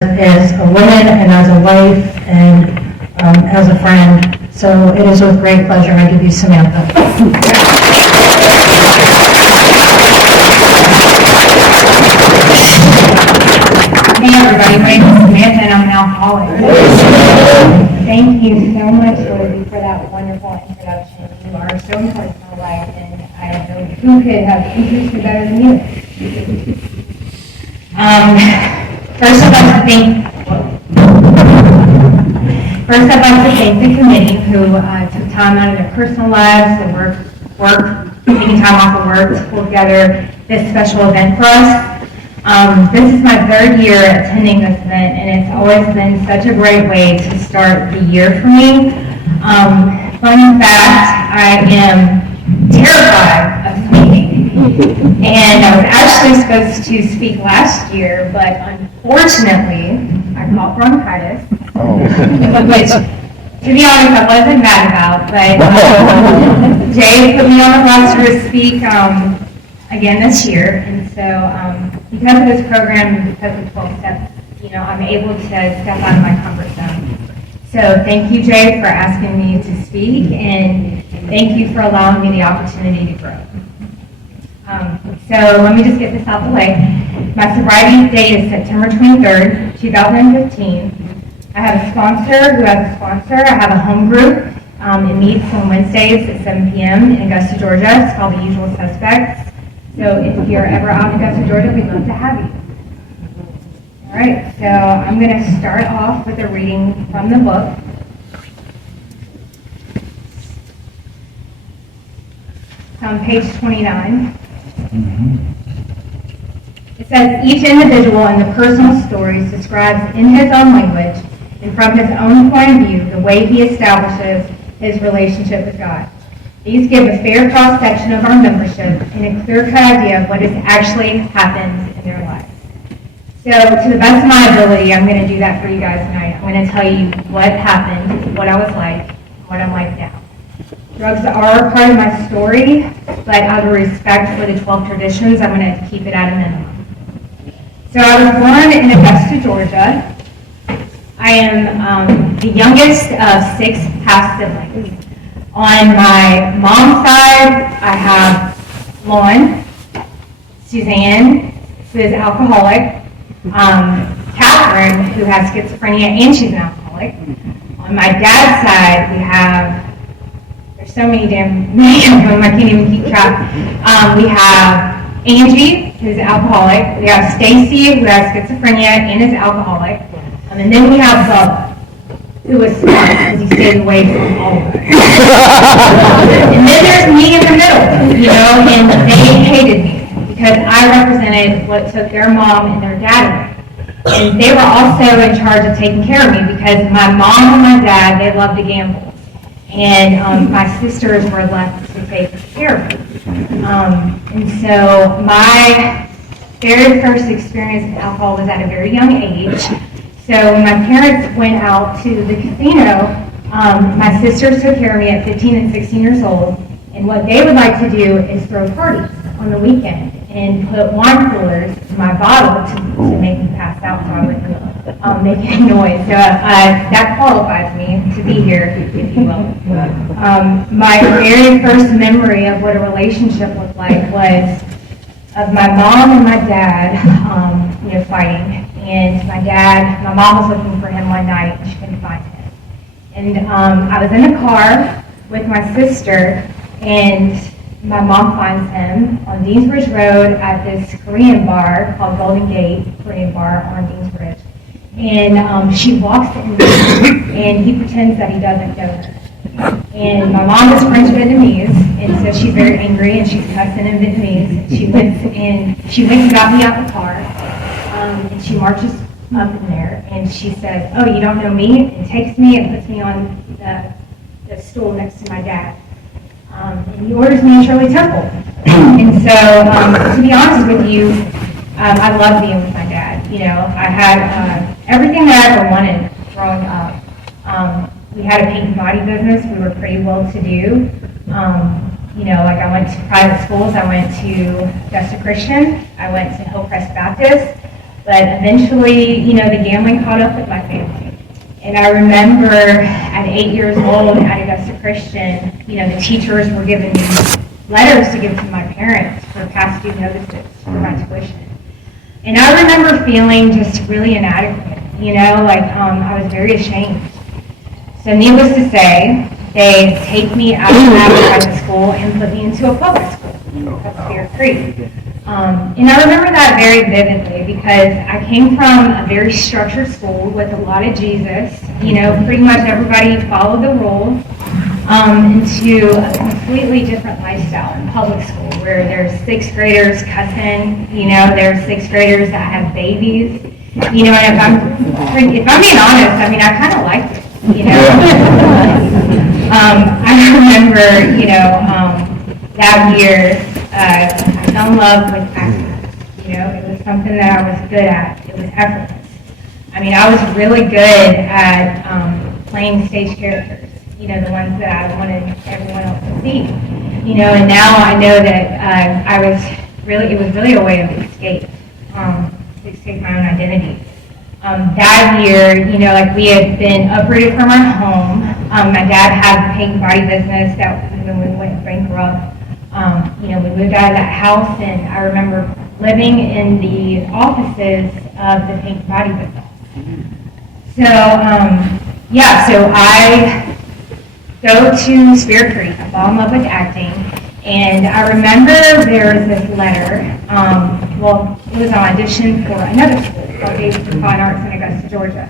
as a woman and as a wife and as a friend. So it is with great pleasure I give you Samantha. Hey everybody, my name is Samantha and I'm an alcoholic. Thank you so much, Rosie, for that wonderful introduction. You are so important in my life, and I don't know who could have introduced me better than you. First I'd like to thank the committee who took time out of their personal lives to taking time off of work to pull together this special event for us. This is my third year attending this event, and it's always been such a great way to start the year for me. Fun fact, I am terrified of speaking, and I was actually supposed to speak last year, but unfortunately, I caught bronchitis, which, to be honest, I wasn't mad about, but Jay put me on the roster to speak again this year, and so because of this program and because of 12 steps, I'm able to step out of my comfort zone. So thank you, Jay, for asking me to speak, and thank you for allowing me the opportunity to grow. So let me just get this out the way. My sobriety date is September 23rd, 2015. I have a sponsor who has a sponsor. I have a home group. It meets on Wednesdays at 7 p.m. in Augusta, Georgia. It's called The Usual Suspects. So if you're ever out in Augusta, Georgia, we'd love to have you. All right, so I'm going to start off with a reading from the book. It's on page 29. It says, each individual in the personal stories describes in his own language and from his own point of view the way he establishes his relationship with God. These give a fair cross-section of our membership and a clear-cut idea of what has actually happened in their lives. So, to the best of my ability, I'm going to do that for you guys tonight. I'm going to tell you what happened, what I was like, what I'm like now. Drugs are part of my story, but out of respect for the 12 traditions, I'm going to keep it at a minimum. So, I was born in Augusta, Georgia. I am the youngest of 6 half-siblings. On my mom's side, I have Lauren, Suzanne, who is alcoholic, Catherine, who has schizophrenia and she's an alcoholic. On my dad's side, we have, there's so many damn names of them, I can't even keep track. We have Angie, who's alcoholic. We have Stacy, who has schizophrenia and is alcoholic. And then we have Bubba, who was smart because he stayed away from all of us. And then there's me in the middle, and they hated me because I represented what took their mom and their dad away. And they were also in charge of taking care of me because my mom and my dad, they loved to gamble. And my sisters were left to take care of me. And so my very first experience with alcohol was at a very young age. So when my parents went out to the casino, my sisters took care of me at 15 and 16 years old. And what they would like to do is throw parties on the weekend and put wine coolers in my bottle to make me pass out so I wouldn't make any noise. So that qualifies me to be here, if you will. My very first memory of what a relationship looked like was of my mom and my dad fighting. And my mom was looking for him one night and she couldn't find him. And I was in a car with my sister and my mom finds him on Deansbridge Road at this Korean bar called Golden Gate Korean Bar on Deansbridge. And she walks in and he pretends that he doesn't know her. And my mom is French Vietnamese, and so she's very angry and she's cussing in Vietnamese. She went and got me out the car. And she marches up in there, and she says, "Oh, you don't know me?" and takes me and puts me on the stool next to my dad. And he orders me a Shirley Temple. And so, to be honest with you, I love being with my dad. I had everything that I ever wanted growing up. We had a paint and body business. We were pretty well-to-do. I went to private schools. I went to Augusta Christian. I went to Hillcrest Baptist. But eventually, the gambling caught up with my family. And I remember at 8 years old at Augusta Christian, the teachers were giving me letters to give to my parents for past due notices for my tuition. And I remember feeling just really inadequate, I was very ashamed. So needless to say, they take me out of that private school and put me into a public school up Bear Creek. And I remember that very vividly because I came from a very structured school with a lot of Jesus. Pretty much everybody followed the rules, into a completely different lifestyle in public school where there's 6th graders cussing, there's 6th graders that have babies. And if I'm being honest, I kind of liked it, I remember, that year, I fell in love with acting. It was something that I was good at. It was effortless. I was really good at playing stage characters, the ones that I wanted everyone else to see. And now I know that it was really a way of escape, to escape my own identity. That year, we had been uprooted from our home. My dad had the paint and body business that when we went bankrupt. We moved out of that house, and I remember living in the offices of the paint and body business. So I go to Spear Creek. I fall in love with acting, and I remember there was this letter. It was an audition for another school called Davidson Fine Arts in Augusta, Georgia.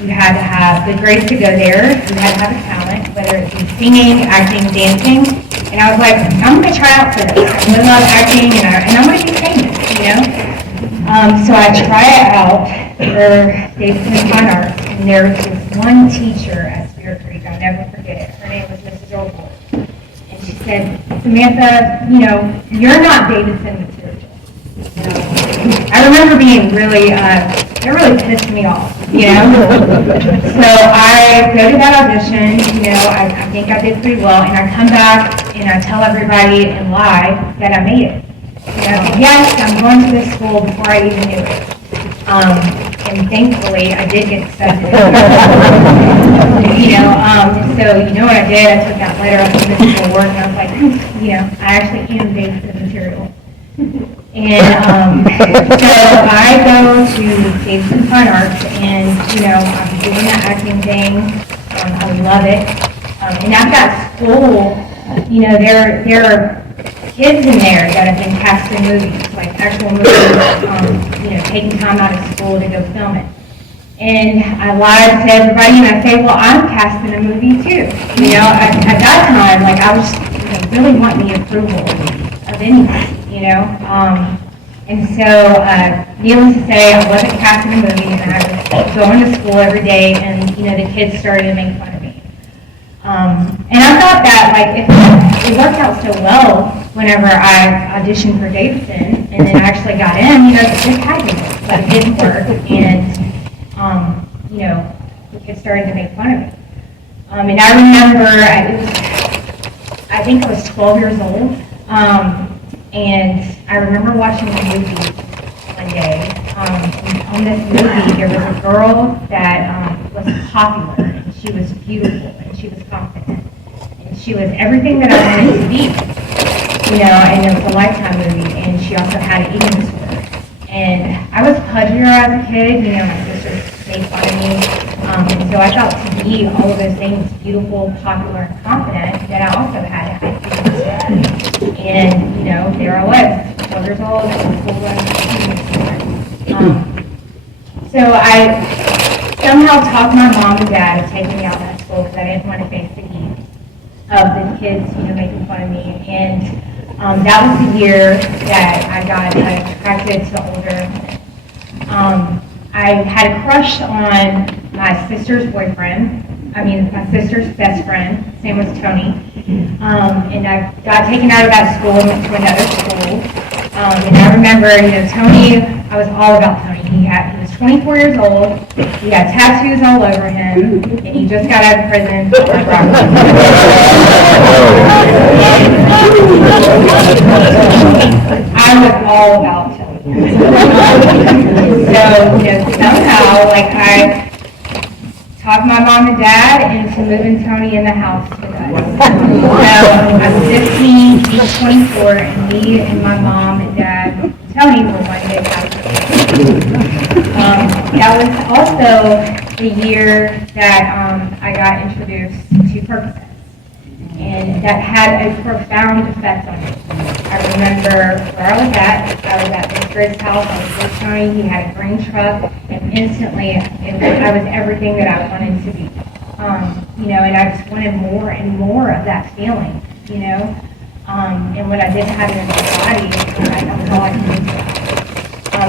You had to have the grades to go there. You had to have a talent, whether it be singing, acting, dancing. And I was like, I'm going to try out for this. I really love acting, and I'm going to be famous, So I try it out for Davidson Fine Arts, and there was this one teacher at Spear Creek. I'll never forget it. Her name was Mrs. Orwell. And she said, Samantha, you're not Davidson material. I remember being really, it really pissed me off, So I go to that audition, I think I did pretty well, and I come back and I tell everybody and lie that I made it. Yes, I'm going to this school before I even knew it. And thankfully, I did get accepted. So what I did? I took that letter up to the school work, and I was like, I actually am Davidson material. And so I go to Davidson Fine Arts, and I'm doing the acting thing. I love it. And at that school, there are kids in there that have been cast in movies, like actual movies, taking time out of school to go film it. And I lied to everybody, and I say, well, I'm cast in a movie too. At that time, I was really wanting the approval of anything. And so, needless to say, I wasn't cast in a movie, and I was going to school every day, and, the kids started to make fun of me. And I thought that, it worked out so well whenever I auditioned for Davidson, and then I actually got in, this had to work, but it didn't work, and, the kids started to make fun of me. And I remember, I think I was 12 years old, and I remember watching a movie one day. On this movie, there was a girl that was popular, and she was beautiful, and she was confident, and she was everything that I wanted to be. And it was a Lifetime movie, and she also had an eating disorder. And I was pudgier as a kid, my sisters made fun of me. And so I thought to be all of those things, beautiful, popular, and confident, that I also had to have eating disorder. And, there I was, 12 years old, I was full blown eating disorder. So I somehow talked my mom and dad to take me out of that school because I didn't want to face the heat of the kids, making fun of me. And that was the year that I got attracted to older men. I had a crush on my sister's my sister's best friend. His name was Tony. And I got taken out of that school and went to another school. And I remember, Tony, I was all about Tony. He was 24 years old. He had tattoos all over him, and he just got out of prison for robbery. I was all about Tony. Somehow, like, I talked my mom and dad into moving Tony in the house with us. So I'm 15, he's 24, and me and my mom and dad, Tony, were one big house. That was also the year that I got introduced to Percocets. And that had a profound effect on me. I remember where I was at this Grid's house. I was with Tony. He had a green truck, and instantly I was everything that I wanted to be. And I just wanted more and more of that feeling, and when I didn't have it in my body, that was all I could do.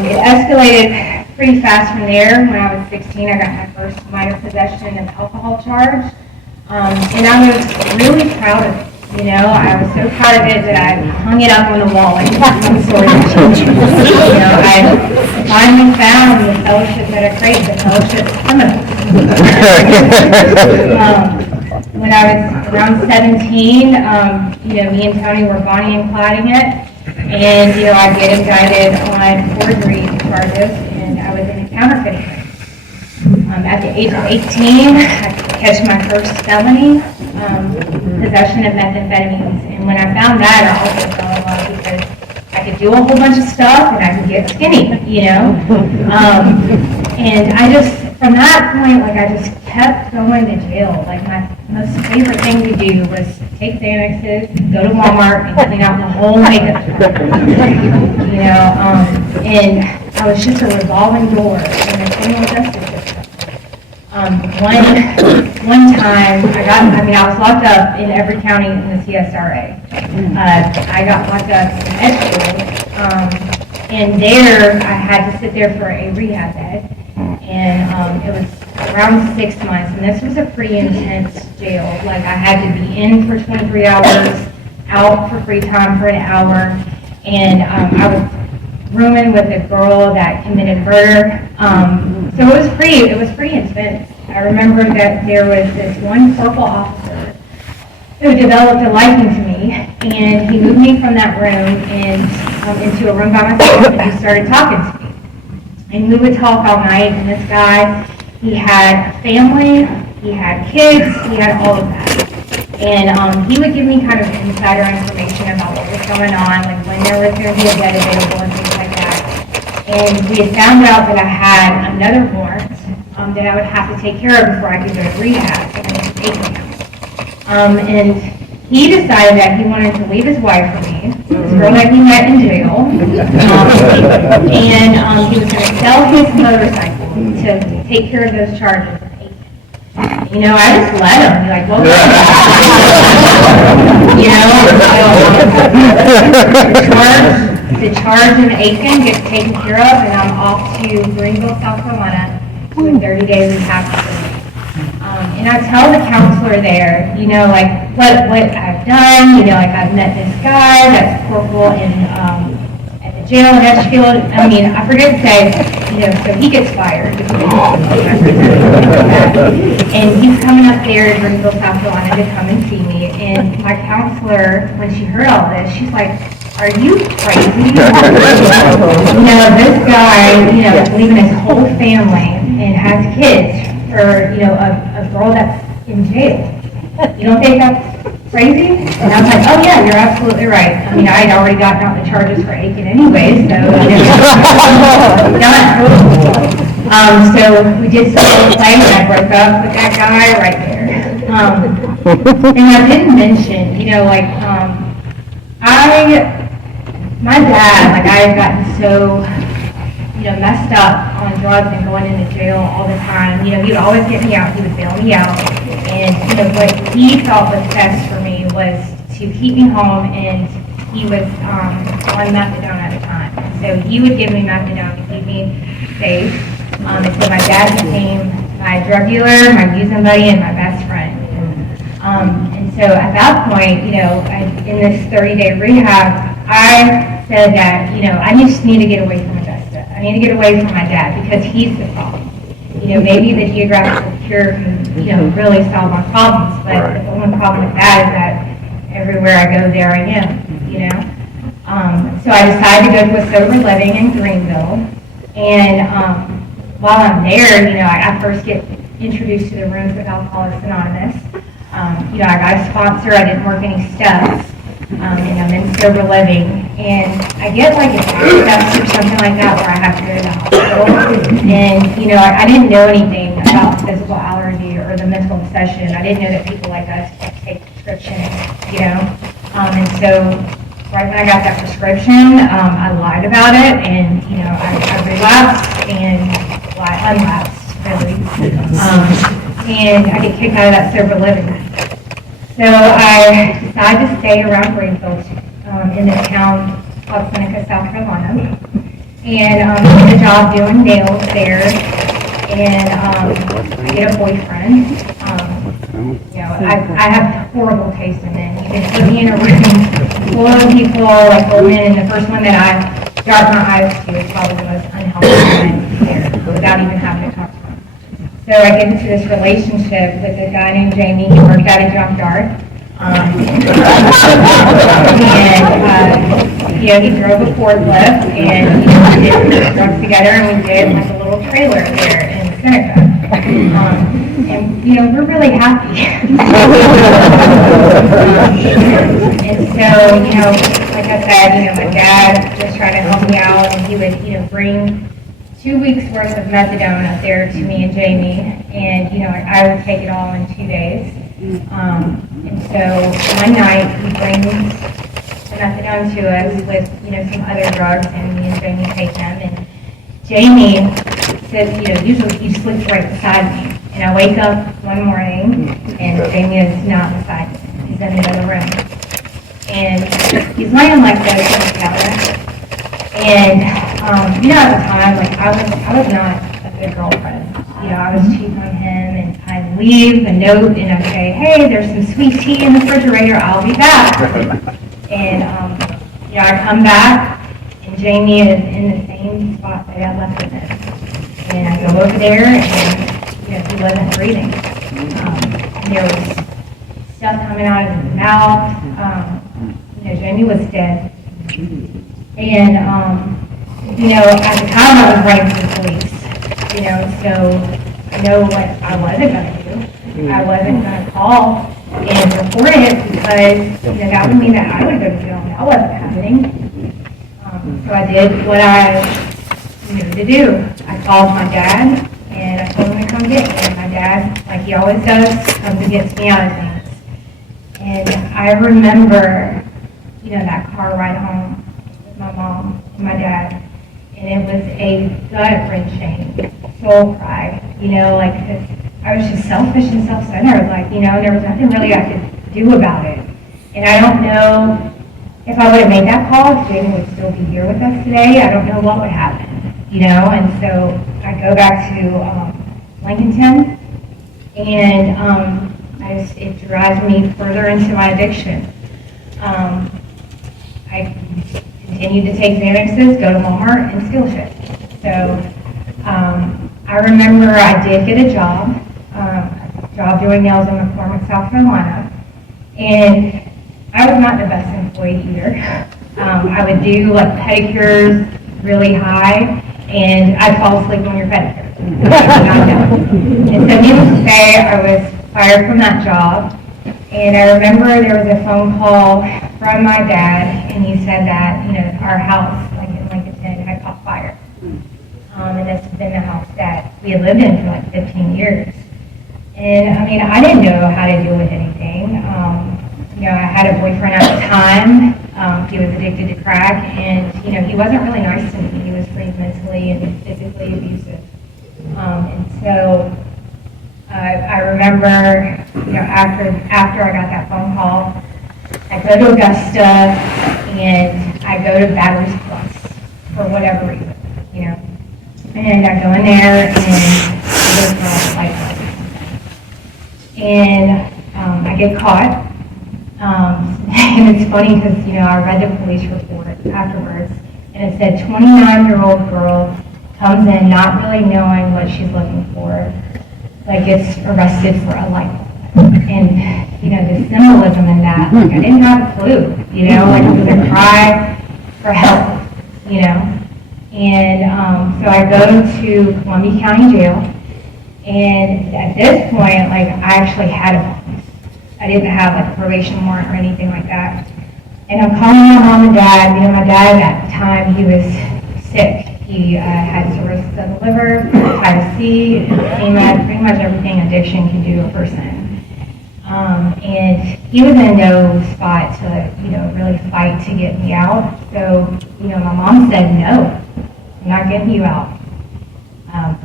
It escalated pretty fast from there. When I was 16, I got my first minor possession of alcohol charge. And I was really proud of it. I was so proud of it that I hung it up on the wall like some sort of achievement. I finally found the fellowship that I craved, the fellowship of criminals. When I was around 17, me and Tony were Bonnie and Clydeing it, and I get indicted on forgery charges, and I was in a counterfeiting. At the age of 18, I catch my first felony, possession of methamphetamines. And when I found that, I also fell in love because I could do a whole bunch of stuff and I could get skinny, And I just, from that point, I just kept going to jail. My most favorite thing to do was take Xanaxes, go to Walmart, and clean out the whole makeup shop. And I was just a revolving door in the criminal justice system. One time, I was locked up in every county in the CSRA. I got locked up in Edgefield, and there I had to sit there for a rehab bed, and it was around 6 months, and this was a pretty intense jail. I had to be in for 23 hours, out for free time for an hour, and I was rooming with a girl that committed murder. So it was pretty intense. I remember that there was this one corporal officer who developed a liking to me, and he moved me from that room and into a room by myself, and he started talking to me. And we would talk all night, and this guy, he had a family, he had kids, he had all of that. And he would give me kind of insider information about what was going on, when there was going to be a bed available and things like that. And we had found out that I had another warrant that I would have to take care of before I could go to rehab. And he decided that he wanted to leave his wife for me, this girl that he met in jail, and he was going to sell his motorcycle to take care of those charges. I just let him. Well, the charge in Aiken gets taken care of, and I'm off to Greenville, South Carolina, to a 30-day rehab facility. And I tell the counselor there, what I've done. I've met this guy that's corporal at the jail in Edgefield. I forget to say, so he gets fired. And he's coming up there to Greenville, South Carolina to come and see me. And my counselor, when she heard all this, she's like, "Are you crazy?" This guy, is leaving his whole family and has kids for, a girl that's in jail. You don't think that's crazy? And I was like, "Oh yeah, you're absolutely right." I had already gotten out the charges for Aiken anyway, so done. So we did some role play, and I broke up with that guy right there. And I didn't mention, my dad, I had gotten so, messed up on drugs and going into jail all the time. He would always get me out, he would bail me out. And, what he thought was best for me was to keep me home, and he was on methadone at the time. So he would give me methadone to keep me safe. And so my dad became my drug dealer, my using buddy, and my best friend. And so at that point, in this 30-day rehab, I said that, I just need to get away from Augusta. I need to get away from my dad because he's the problem. Maybe the geographical cure can, really solve my problems, but the only problem with that is that everywhere I go, there I am, So I decided to go to a sober living in Greenville. And while I'm there, I first get introduced to the rooms with Alcoholics Anonymous. I got a sponsor. I didn't work any steps. And I'm in sober living. And I get like a steps or something like that where I have to go to the hospital. And, I didn't know anything about physical allergy or the mental obsession. I didn't know that people like us could take prescriptions, And so right when I got that prescription, I lied about it, and I relapsed, and I unlapsed, really. And I get kicked out of that sober living. So I decided to stay around Greenville in this town called Seneca, South Carolina, and get a job doing nails there. And I get a boyfriend. I have horrible taste in men. You can put me in a room full of people, like old men, and the first one that I dart my eyes to is probably the most unhealthy man there, without even having to talk to him. So I get into this relationship with a guy named Jamie. He worked at a junkyard. And he drove a forklift, and we did drugs together, and we did like a little trailer there in Seneca. And we're really happy. And so, like I said, my dad was trying to help me out, and he would, bring 2 weeks worth of methadone up there to me and Jamie, and I would take it all in 2 days. And so one night he brings the methadone to us with some other drugs, and me and Jamie take them. And Jamie says, usually he sleeps right beside me. And I wake up one morning, and Jamie is not beside me. He's in the other room. And he's laying like this on the couch. And, at the time, like, I was not a good girlfriend. I was cheating on him, and I'd leave a note, and I'd say, hey, there's some sweet tea in the refrigerator, I'll be back. And, I come back, and Jamie is in the same spot that I left him in. And I go over there, and he wasn't breathing. There was stuff coming out of his mouth. Jamie was dead. And, at the time I was writing for the police, so I know what I wasn't going to do. I wasn't going to call and report it because, that would mean that I would go to jail, and that wasn't happening. So I did what I needed to do. I called my dad, and I told him to come get me. And my dad, like he always does, comes and gets me out of things. And I remember, that car ride home with my mom and my dad. And it was a gut-wrenching soul cry, because I was just selfish and self-centered, there was nothing really I could do about it. And I don't know if I would have made that call, if Jamie would still be here with us today. I don't know what would happen, and so I go back to Lincolnton, and it drives me further into my addiction. I continued to take Xanaxes, go to Walmart, and steal shit. So I remember I did get a job doing nails in McCormick, South Carolina, and I was not the best employee either. I would do like pedicures really high, and I'd fall asleep on your pedicure. And so needless to say, I was fired from that job. And I remember there was a phone call from my dad, and he said that, our house, like in Lincoln, had caught fire. And this had been the house that we had lived in for like 15 years. And I didn't know how to deal with anything. I had a boyfriend at the time. He was addicted to crack, and, he wasn't really nice to me. He was pretty mentally and physically abusive. And so I remember, after I got that phone call, I go to Augusta, and I go to Batteries Plus for whatever reason, And I go in there, and I go for like and I get caught. And it's funny because, I read the police report afterwards, and it said 29-year-old girl comes in not really knowing what she's looking for, gets arrested for a life. And, the symbolism in that, I didn't have a clue, it was a cry for help, you know. And so I go to Columbia County Jail, and at this point, like, I actually had a bond. I didn't have like a probation warrant or anything like that. And I'm calling my mom and dad. You know, my dad at the time, he was sick. He had cirrhosis of the liver, hepatitis C, emphysema, pretty much everything addiction can do to a person. And he was in no spot to, you know, really fight to get me out. So, you know, my mom said, no, I'm not getting you out.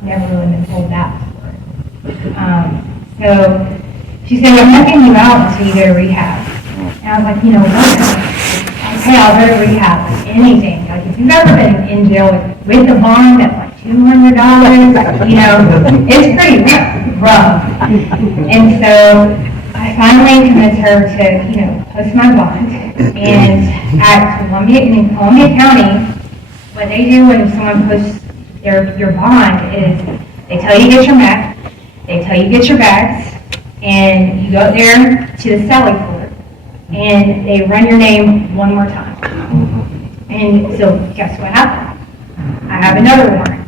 Never really been told that before. So she said, I'm not getting you out until you go to rehab. And I was like, you know what? Okay, I'll go to rehab, like anything. Like, if you've ever been in jail with a bond that's like $200, you know, it's pretty rough. And so I finally convinced her to, you know, post my bond. And in Columbia County, what they do when someone posts your bond is they tell you to get your map, they tell you to get your bags, and you go there to the Sally Court, and they run your name one more time. And so guess what happened? I have another warrant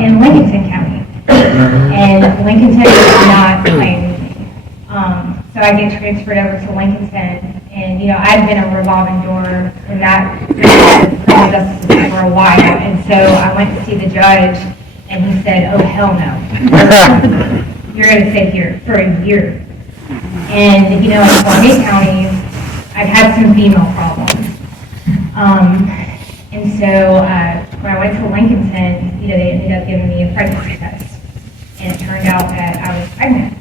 in Lincoln County, and Lincoln is not playing with me. So I get transferred over to Lincoln, and you know, I've been a revolving door in that criminal justice system for a while, and so I went to see the judge, and he said, "Oh hell no, you're going to sit here for a year." And you know, in Columbia County, I'd had some female problems. And so when I went to Lincoln, you know, they ended up giving me a pregnancy test. And it turned out that I was pregnant.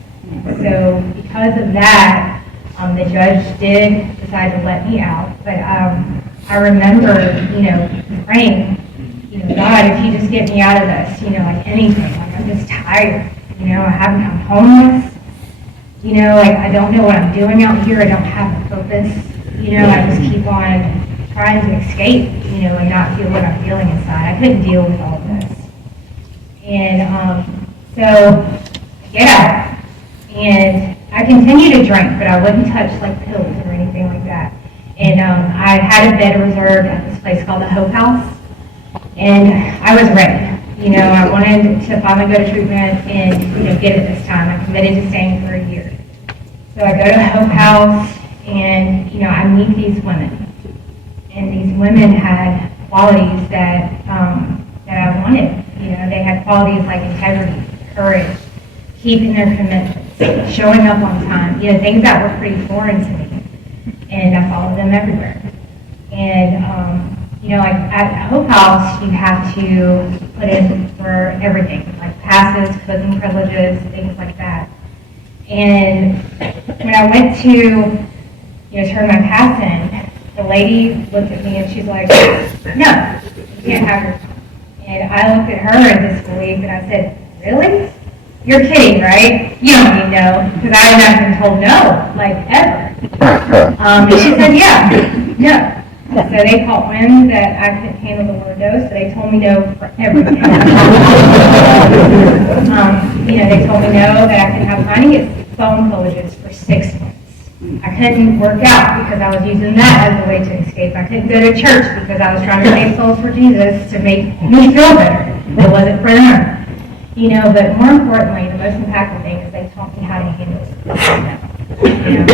So because of that, the judge did decide to let me out. But I remember, you know, praying, you know, God, if you just get me out of this, you know, like anything. Like, I'm just tired. You know, I'm homeless. You know, like, I don't know what I'm doing out here. I don't have a purpose. You know, I just keep on trying to escape, you know, and not feel what I'm feeling inside. I couldn't deal with all of this. And so I get out, and I continued to drink, but I wouldn't touch, like, pills or anything like that. And I had a bed reserved at this place called the Hope House, and I was ready. You know, I wanted to finally go to treatment and, you know, get it this time. I committed to staying for a year. So I go to Hope House, and, you know, I meet these women. And these women had qualities that I wanted. You know, they had qualities like integrity, courage, keeping their commitments, showing up on time. You know, things that were pretty foreign to me. And I followed them everywhere. And, you know, like at Hope House, you have to put in for everything, like passes, cooking privileges, things like that. And when I went to, you know, turn my pass in, the lady looked at me and she's like, "No, you can't have your." And I looked at her in disbelief and I said, "Really? You're kidding, right? You don't even know," because I had not been told no, like, ever. And she said, "Yeah, no." So they caught wind that I couldn't handle the word no, so they told me no for everything. You know, they told me no, that I could have money at phone colleges for 6 months. I couldn't work out because I was using that as a way to escape. I couldn't go to church because I was trying to save souls for Jesus to make me feel better. It wasn't for them. You know, but more importantly, the most impactful thing is they taught me how to handle it. You know?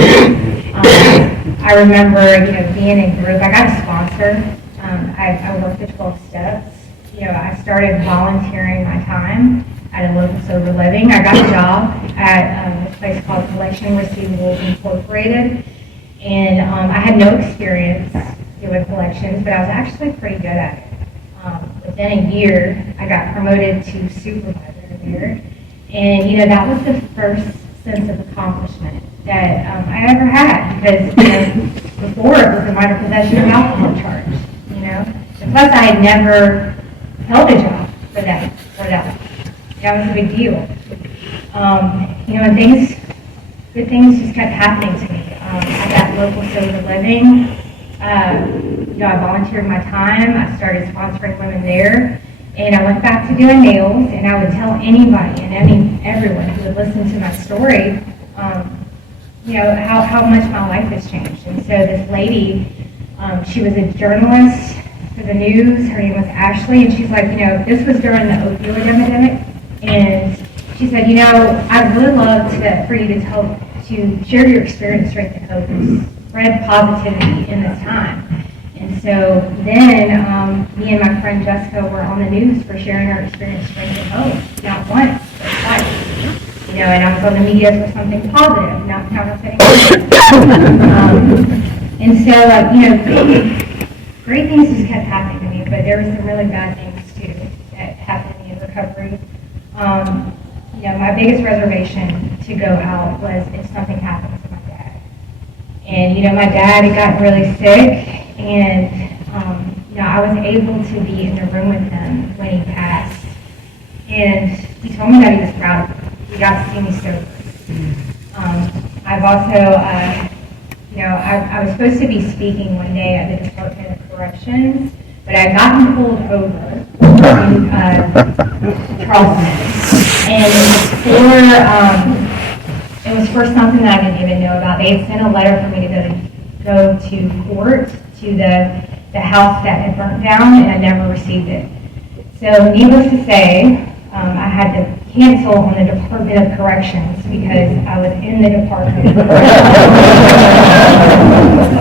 I remember, you know, being in group. I got a sponsor. I worked the 12 steps. You know, I started volunteering my time at a local sober living. I got a job at this place called Collection Receivables Incorporated. And I had no experience doing collections, but I was actually pretty good at it. Within a year, I got promoted to supervisor there. And, you know, that was the first sense of accomplishment that I ever had, because, you know, before it was a minor possession of alcohol charge, you know. And plus, I had never held a job for that. That was a big deal. You know, and good things just kept happening to me. At that local sober living, you know, I volunteered my time. I started sponsoring women there. And I went back to doing nails, and I would tell anybody and everyone who would listen to my story, you know, how much my life has changed. And so this lady, she was a journalist for the news. Her name was Ashley, and she's like, this was during the opioid epidemic, and she said, I'd really love for you to share your experience, strength, and hope, and spread positivity in this time. And so then me and my friend Jessica were on the news for sharing our experience, strength, and hope, not once, but twice. And I was on the media for something positive, not counterfeiting. And so, great things just kept happening to me, but there were some really bad things too that happened to me in recovery. My biggest reservation to go out was if something happened to my dad. And, my dad had gotten really sick, and, I was able to be in the room with him when he passed. And he told me that he was proud of me. He got to see me sober. I've also, I was supposed to be speaking one day at the Department of Corrections, but I had gotten pulled over in Charleston. And it was for something that I didn't even know about. They had sent a letter for me to go to court to the house that had burnt down, and I never received it. So needless to say, I had to cancel on the Department of Corrections because I was in the Department of Corrections.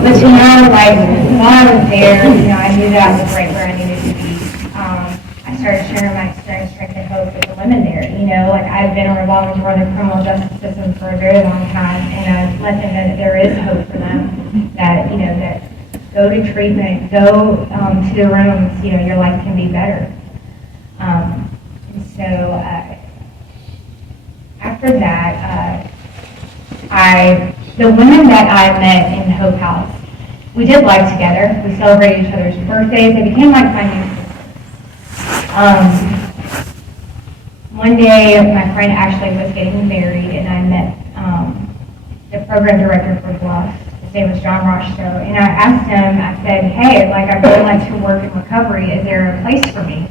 But while I was there, I knew that I was right where I needed to be. I started sharing my experience, strength, and hope with the women there. I've been a revolving door in the criminal justice system for a very long time, and I let them know that there is hope for them, that, that go to treatment, go to the rooms, your life can be better. And so after that, the women that I met in Hope House, we did life together. We celebrated each other's birthdays. They became like my new sisters. One day, my friend Ashley was getting married, and I met the program director for Bluff. His name was John Rochstow, and I asked him, I said, hey, I'd really like to work in recovery. Is there a place for me?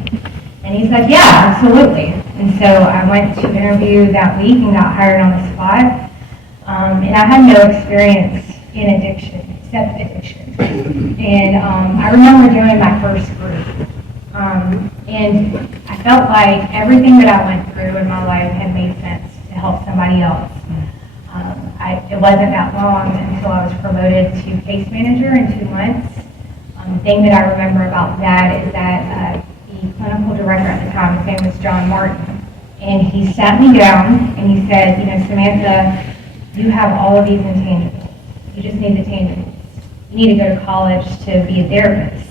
And he said, yeah, absolutely. And so I went to interview that week and got hired on the spot. And I had no experience in addiction, except addiction. And I remember doing my first group. And I felt like everything that I went through in my life had made sense to help somebody else. It wasn't that long until I was promoted to case manager in 2 months. The thing that I remember about that is that the clinical director at the time, his name was John Martin, and he sat me down and he said, Samantha, you have all of these intangibles. You just need the tangibles. You need to go to college to be a therapist.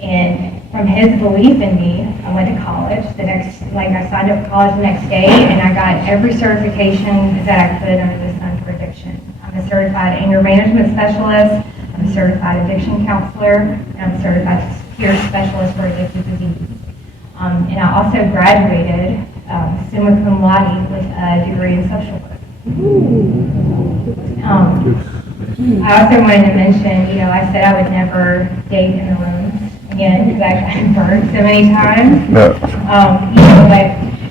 And from his belief in me, I went to college I signed up for college the next day, and I got every certification that I could under the sun for addiction. I'm a certified anger management specialist, I'm a certified addiction counselor, and I'm a certified peer specialist for addictive disease. And I also graduated summa cum laude with a degree in social work. I also wanted to mention, I said I would never date in the rooms again because I got burned so many times. But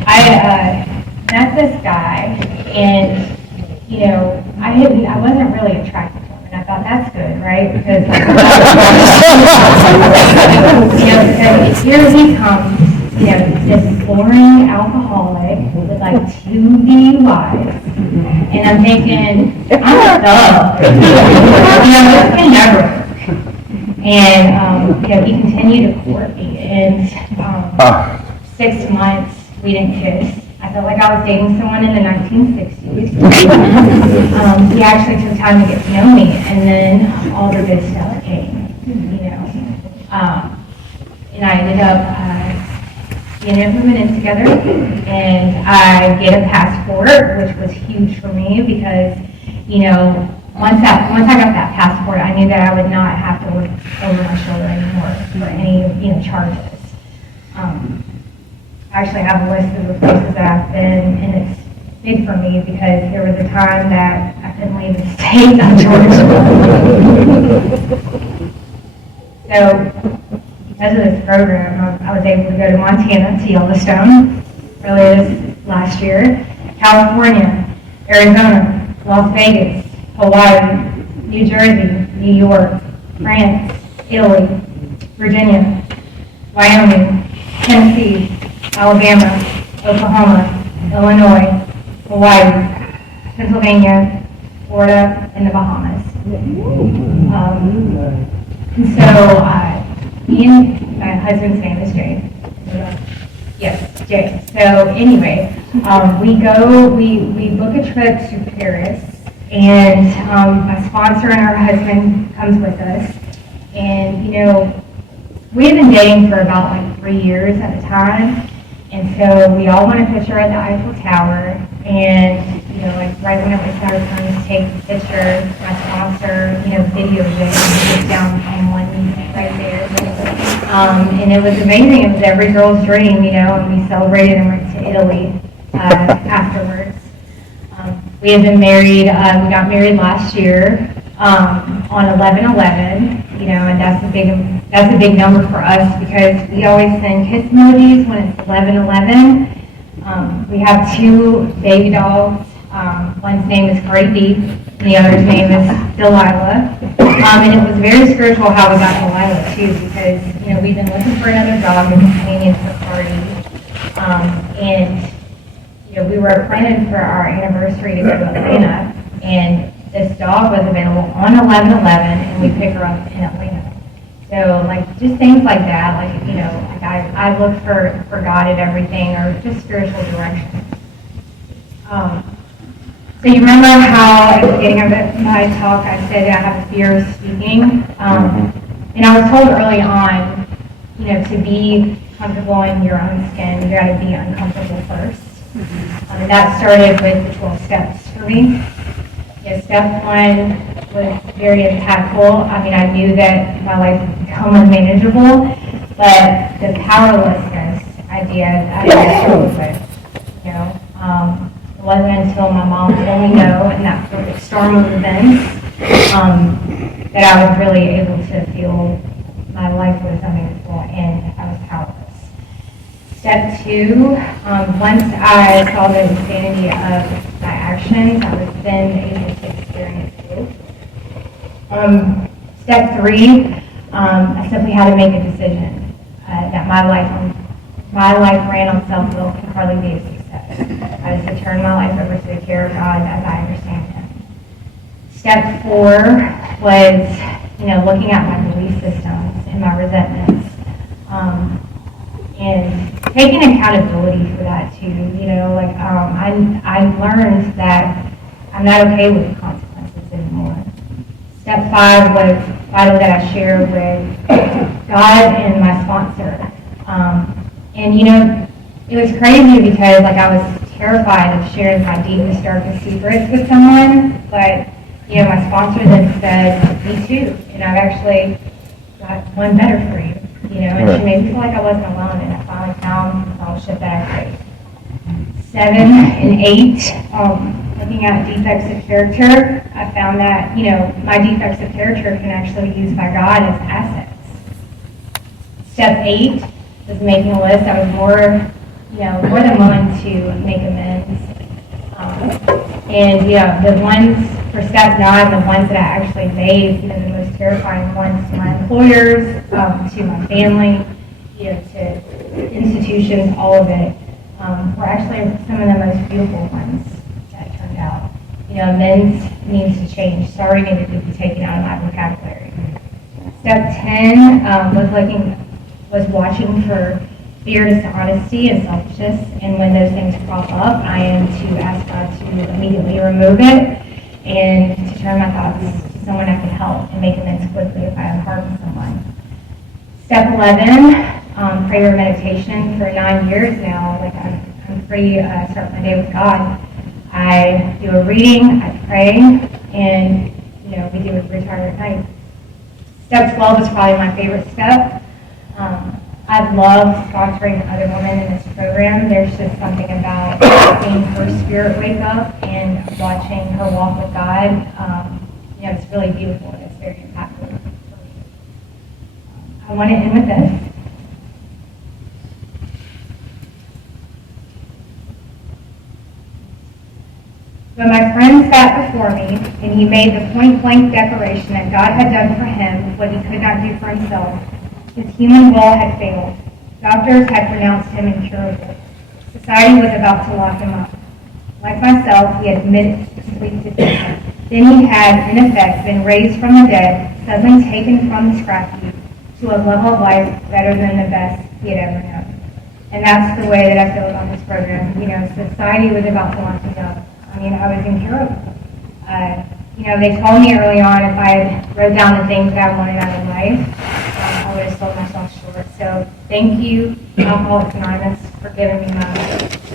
I met this guy, and I wasn't really attracted to him, and I thought that's good, right? Because because here he comes, this boring alcoholic with 2 DUIs, and I'm thinking, I'm a thug. This can never work. And he continued to court me, and 6 months we didn't kiss. I felt like I was dating someone in the 1960s. He actually took time to get to know me, and then all the good stuff came, and I ended up being implemented together, and I get a passport, which was huge for me because, once I got that passport, I knew that I would not have to look over my shoulder anymore for any, charges. I actually have a list of the places that I've been, and it's big for me because there was a time that I couldn't leave the state on Georgia. So, because of this program, I was able to go to Montana, to Yellowstone, earlier this last year, California, Arizona, Las Vegas, Hawaii, New Jersey, New York, France, Italy, Virginia, Wyoming, Tennessee, Alabama, Oklahoma, Illinois, Hawaii, Pennsylvania, Florida, and the Bahamas. And so, me and my husband's name is Jay. Yes, Jay. So anyway, we book a trip to Paris, and my sponsor and her husband comes with us. And, you know, we had been dating for about like 3 years at the time. And so we all want a picture at the Eiffel Tower. And, you know, like right when it was our turn to take the picture, my sponsor, you know, videoed it and just down on one knee right there. And it was amazing. It was every girl's dream, you know, and we celebrated and went to Italy afterwards. We had been married, we got married last year on 11/11, you know, and that's a big number for us because we always sing kiss emojis when it's 11/11. We have 2 baby dogs. One's name is Grady, and the other's name is Delilah. And it was very spiritual how we got Delilah too, because you know we've been looking for another dog and companion for parties. And you know we were planning for our anniversary to go to Atlanta, and this dog was available on 11/11, and we pick her up in Atlanta. So, like, just things like that, like, you know, like I look for God at everything, or just spiritual direction. So you remember how at the beginning of my talk I said I have a fear of speaking? And I was told early on, you know, to be comfortable in your own skin, you got to be uncomfortable first. And that started with the 12 steps for me. Yeah, step 1 was very impactful. I mean, I knew that my life would become unmanageable, but the powerlessness idea I struggled with. You know, it wasn't until my mom told me no, and that perfect storm of events, that I was really able to feel my life was unmanageable and I was powerless. Step 2, once I saw the insanity of my actions, I was then able to experience hope. Step 3, I simply had to make a decision that my life ran on self-will can hardly be a success. I just to turn my life over to the care of God as I understand Him. Step 4 was, you know, looking at my belief systems and my resentments, and taking accountability for that too. You know, like I learned that I'm not okay with the consequences anymore. Step 5 was vital that I shared with God and my sponsor. And you know, it was crazy because like I was terrified of sharing my deepest, darkest secrets with someone, but you know, my sponsor then said, me too, and I've actually got one better for you. You know, and she made me feel like I wasn't alone, and I finally found the fellowship that I craved. 7 and 8, looking at defects of character, I found that, you know, my defects of character can actually be used by God as assets. Step 8 was making a list. I was more than willing to make amends. And, you know, the ones for step 9, the ones that I actually made, you know, the most terrifying ones to my employers, to my family, you know, to institutions, all of it, were actually some of the most beautiful ones that turned out. You know, amends needs to change. Sorry needed to be taken out of my vocabulary. Step 10 was watching for fear, dishonesty, and selfishness, and when those things crop up, I am to ask God to immediately remove it and to turn my thoughts to someone I can help and make amends quickly if I have harmed someone. Step 11, prayer and meditation. For 9 years now, like I'm pretty start my day with God. I do a reading, I pray, and you know we do a retire at night. Step 12 is probably my favorite step. I've loved sponsoring other women in this program. There's just something about seeing her spirit wake up and watching her walk with God. You know, it's really beautiful and it's very impactful for me. I want to end with this. When my friend sat before me and he made the point-blank declaration that God had done for him what he could not do for himself, His human will had failed. Doctors had pronounced him incurable. Society was about to lock him up. Like myself, he had admitted complete defeat. Then he had, in effect, been raised from the dead, suddenly taken from the scrap heap to a level of life better than the best he had ever known. And that's the way that I feel about this program. You know, society was about to lock me up. I mean, I was incurable. You know, they told me early on if I had wrote down the things that I wanted out of life, I would have sold myself short. So thank you, Alcoholics Anonymous, for giving me my life.